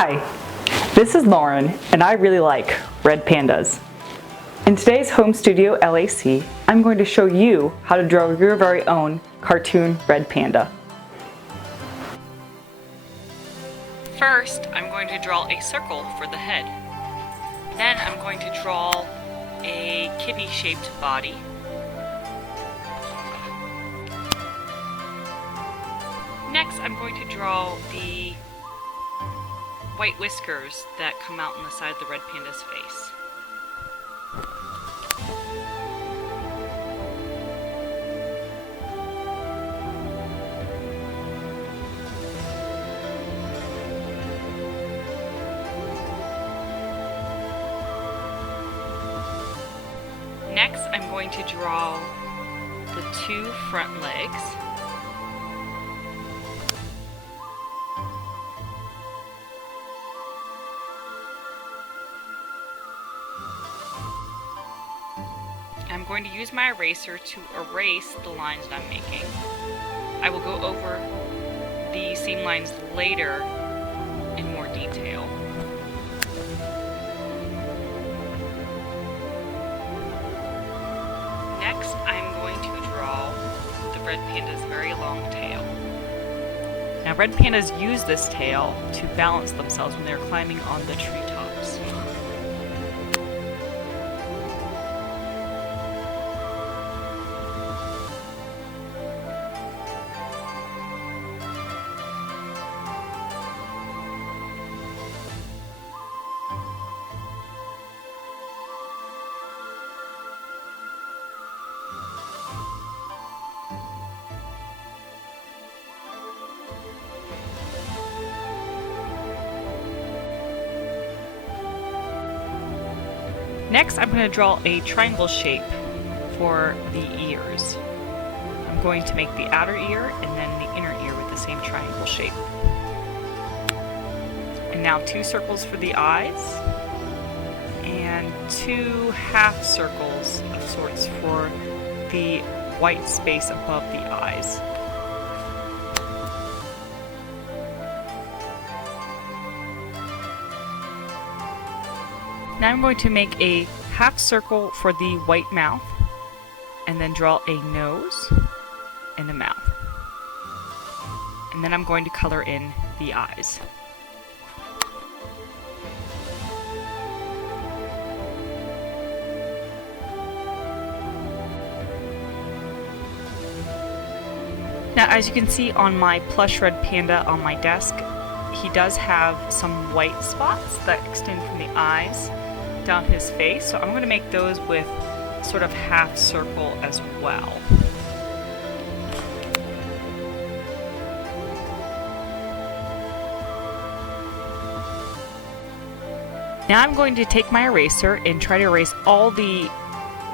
Hi, this is Lauren, and I really like red pandas. In today's home studio LAC, I'm going to show you how to draw your very own cartoon red panda. First, I'm going to draw a circle for the head. Then I'm going to draw a kidney-shaped body. Next, I'm going to draw the white whiskers that come out on the side of the red panda's face. Next, I'm going to draw the two front legs. I'm going to use my eraser to erase the lines that I'm making. I will go over the same lines later in more detail. Next, I'm going to draw the red panda's very long tail. Now, red pandas use this tail to balance themselves when they're climbing on the treetops. Next, I'm going to draw a triangle shape for the ears. I'm going to make the outer ear and then the inner ear with the same triangle shape. And now two circles for the eyes and two half circles of sorts for the white space above the eyes. Now I'm going to make a half circle for the white mouth and then draw a nose and a mouth. And then I'm going to color in the eyes. Now, as you can see on my plush red panda on my desk, he does have some white spots that extend from the eyes down his face, so I'm going to make those with sort of half circle as well. Now I'm going to take my eraser and try to erase all the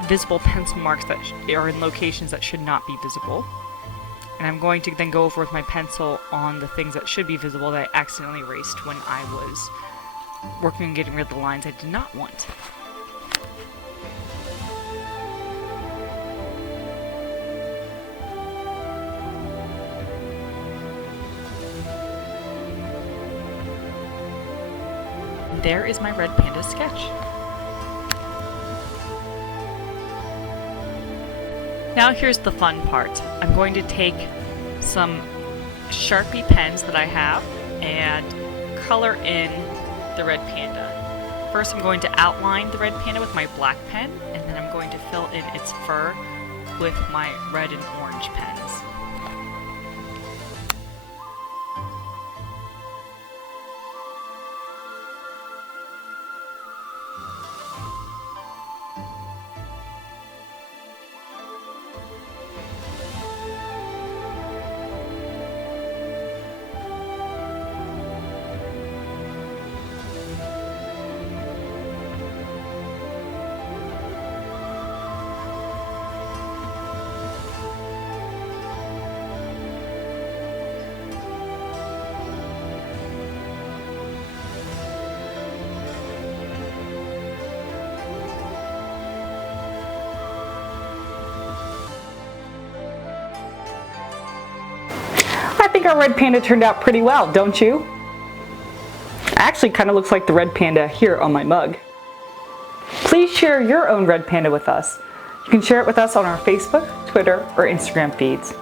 visible pencil marks that are in locations that should not be visible. And I'm going to then go over with my pencil on the things that should be visible that I accidentally erased when I was working on getting rid of the lines I did not want. There is my red panda sketch. Now here's the fun part. I'm going to take some Sharpie pens that I have and color in the red panda. First, I'm going to outline the red panda with my black pen, and then I'm going to fill in its fur with my red and orange pens. I think our red panda turned out pretty well, don't you? actually kind of looks like the red panda here on my mug. Please share your own red panda with us. You can share it with us on our Facebook, Twitter, or Instagram feeds.